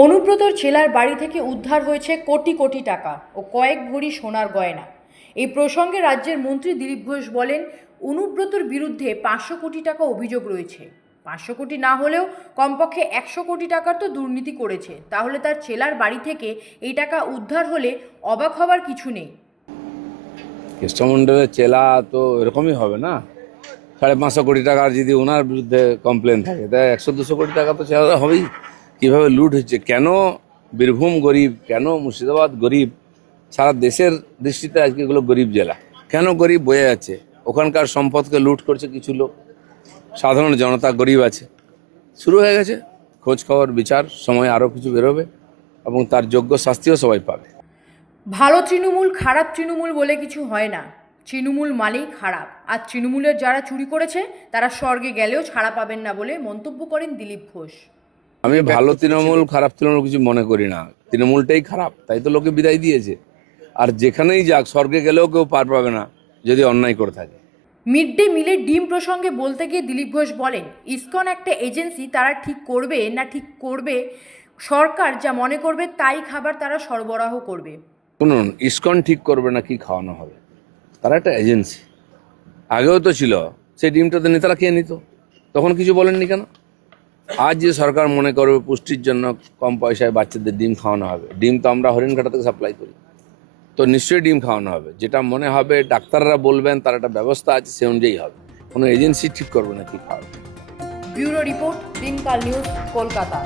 অনুব্রতর ছেলার বাড়ি থেকে উদ্ধার হয়েছে কোটি কোটি টাকা ও কয়েক ভরি সোনার গয়না। এই প্রসঙ্গে রাজ্যের মন্ত্রী দিলীপ ঘোষ বলেন, অনুব্রতর বিরুদ্ধে 500 কোটি টাকা অভিযোগ রয়েছে। 500 কোটি না হলেও কমপক্ষে 100 কোটি টাকার তো দুর্নীতি করেছে। তাহলে তার ছেলার বাড়ি থেকে এই টাকা উদ্ধার হলে অবাক হবার কিছু নেই। কৃষ্ণমন্ডলের চেলা তো এরকমই হবে না। 550 কোটি টাকার যদি ওনার বিরুদ্ধে কমপ্লেন থাকে, তাই 100-200 কোটি টাকা তো চেলা হবেই। কিভাবে লুট হচ্ছে, কেন বীরভূম গরিব, কেন মুর্শিদাবাদ গরিব, সারা দেশের দৃষ্টিতে আজকে এগুলো গরিব জেলা। কেন গরিব বোঝা যাচ্ছে, ওখানকার সম্পদকে লুট করছে কিছু লোক, সাধারণ জনতা গরিব আছে। শুরু হয়ে গেছে খোঁজ খবর বিচার, সময় আরও কিছু বেরোবে এবং তার যোগ্য শাস্তিও সবাই পাবে। ভালো তৃণমূল খারাপ তৃণমূল বলে কিছু হয় না। তৃণমূল মানেই খারাপ, আর তৃণমূলের যারা চুরি করেছে তারা স্বর্গে গেলেও ছাড়া পাবেন না বলে মন্তব্য করেন দিলীপ ঘোষ। আমি ভালো তৃণমূল খারাপ তৃণমূল কিছু মনে করি না। তৃণমূলটাই খারাপ, তাই তো লোকে বিদায় দিয়েছে। আর যেখানেই যাক, স্বর্গে গেলেও কেউ পার পাবে না যদি অন্যায় করে থাকে। মিড ডে মিলের ডিম প্রসঙ্গে বলতে গিয়ে দিলীপ ঘোষ বলেন, ইসকন একটা এজেন্সি, তারা ঠিক করবে না ঠিক করবে সরকার যা মনে করবে তাই খাবার তারা সরবরাহ করবে। শুনুন, ইসকন ঠিক করবে না কি খাওয়ানো হবে, তারা একটা এজেন্সি। আগেও তো ছিল, সেই ডিমটা তো নেতারা খেয়ে নিত, তখন কিছু বলেননি কেন? আজ যে সরকার মনে করবে পুষ্টির জন্য কম পয়সায় বাচ্চাদের ডিম খাওয়ানো হবে, ডিম তো আমরা হরিণঘাটা থেকে সাপ্লাই করি, তো নিশ্চয়ই ডিম খাওয়ানো হবে। যেটা মনে হবে ডাক্তাররা বলবেন, তার একটা ব্যবস্থা আছে, সে অনুযায়ী হবে। কোনো এজেন্সি ঠিক করবে না কি খাওয়াবে। ব্যুরো রিপোর্ট, দিনকাল নিউজ, কলকাতা।